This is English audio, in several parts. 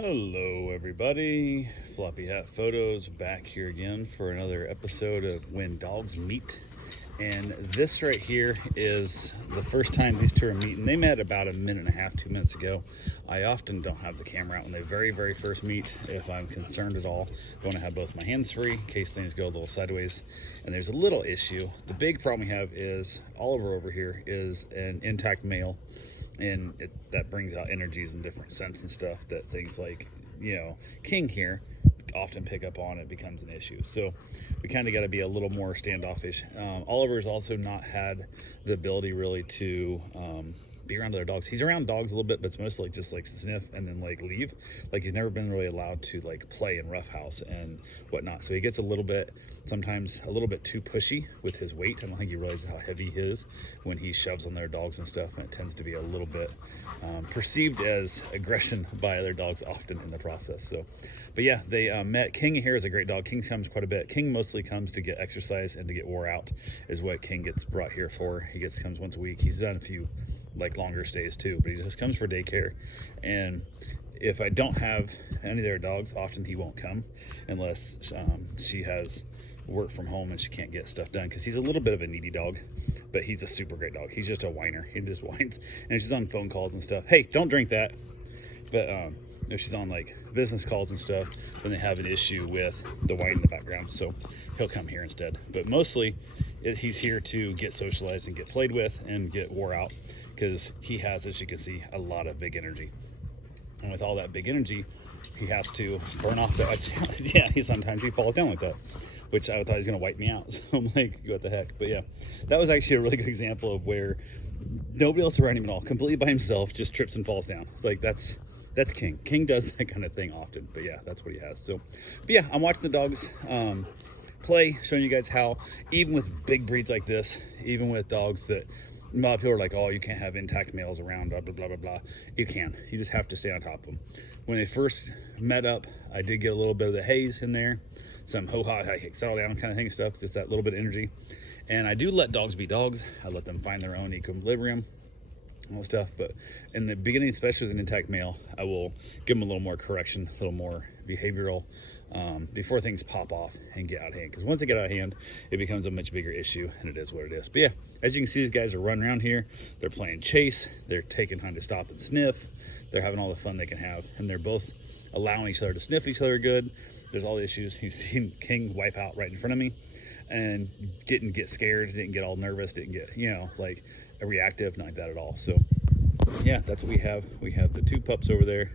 Hello everybody, Floppy Hat Photos back here again for another episode of When Dogs Meet. And this right here is the first time these two are meeting. They met about a minute and a half, 2 minutes ago. I often don't have the camera out when they very first meet. If I'm concerned at all, I want to have both my hands free in case things go a little sideways. And there's a little issue. The big problem we have is Oliver over here is an intact male, and that brings out energies in different scents and stuff that things like, King here often pick up on. It becomes an issue. So we kind of got to be a little more standoffish. Oliver's also not had the ability really to be around other dogs. He's around dogs a little bit, but it's mostly just like sniff and then like leave. Like he's never been really allowed to like play in roughhouse and whatnot. So he gets sometimes a little bit too pushy with his weight. I don't think he realizes how heavy he is when he shoves on their dogs and stuff, and it tends to be a little bit perceived as aggression by other dogs often in the process. So, but yeah, they met. King here is a great dog. King comes quite a bit. King mostly comes to get exercise and to get wore out is what King gets brought here for. He comes once a week. He's done a few like longer stays too, but he just comes for daycare. And if I don't have any of their dogs, often he won't come unless she has work from home and she can't get stuff done, because he's a little bit of a needy dog, but he's a super great dog. He's just a whiner. He just whines, and she's on phone calls and stuff. Hey, don't drink that. But if she's on like business calls and stuff, then they have an issue with the whine in the background, so he'll come here instead. But mostly he's here to get socialized and get played with and get wore out, because he has, as you can see, a lot of big energy. And with all that big energy, he has to burn off the yeah, sometimes he falls down like that, which I thought he was gonna wipe me out. So I'm like, what the heck? But yeah, that was actually a really good example of where nobody else around him at all, completely by himself, just trips and falls down. It's like, that's King. King does that kind of thing often, but yeah, that's what he has. So, but yeah, I'm watching the dogs play, showing you guys how, even with big breeds like this, even with dogs that a lot of people are like, oh, you can't have intact males around, blah, blah, blah, blah, blah. You can. You just have to stay on top of them. When they first met up, I did get a little bit of the haze in there, some ho-ha, settle down kind of thing stuff, just that little bit of energy. And I do let dogs be dogs. I let them find their own equilibrium, all that stuff. But in the beginning, especially with an intact male, I will give them a little more correction, a little more behavioral, before things pop off and get out of hand. Because once they get out of hand, it becomes a much bigger issue, and it is what it is. But yeah, as you can see, these guys are running around here. They're playing chase. They're taking time to stop and sniff. They're having all the fun they can have, and they're both allowing each other to sniff each other good. There's all the issues. You've seen King wipe out right in front of me and didn't get scared, didn't get all nervous, didn't get, like a reactive, not like that at all. So yeah, that's what we have. We have the two pups over there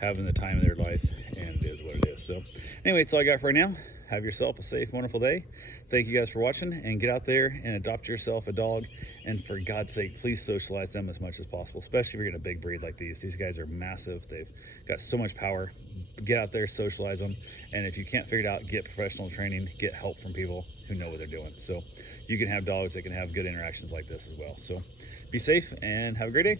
having the time of their life, and it is what it is. So anyway, that's all I got for right now. Have yourself a safe, wonderful day. Thank you guys for watching, and get out there and adopt yourself a dog. And for God's sake, please socialize them as much as possible, especially if you're getting a big breed like these. These guys are massive. They've got so much power. Get out there, socialize them. And if you can't figure it out, get professional training, get help from people who know what they're doing. So you can have dogs that can have good interactions like this as well. So be safe and have a great day.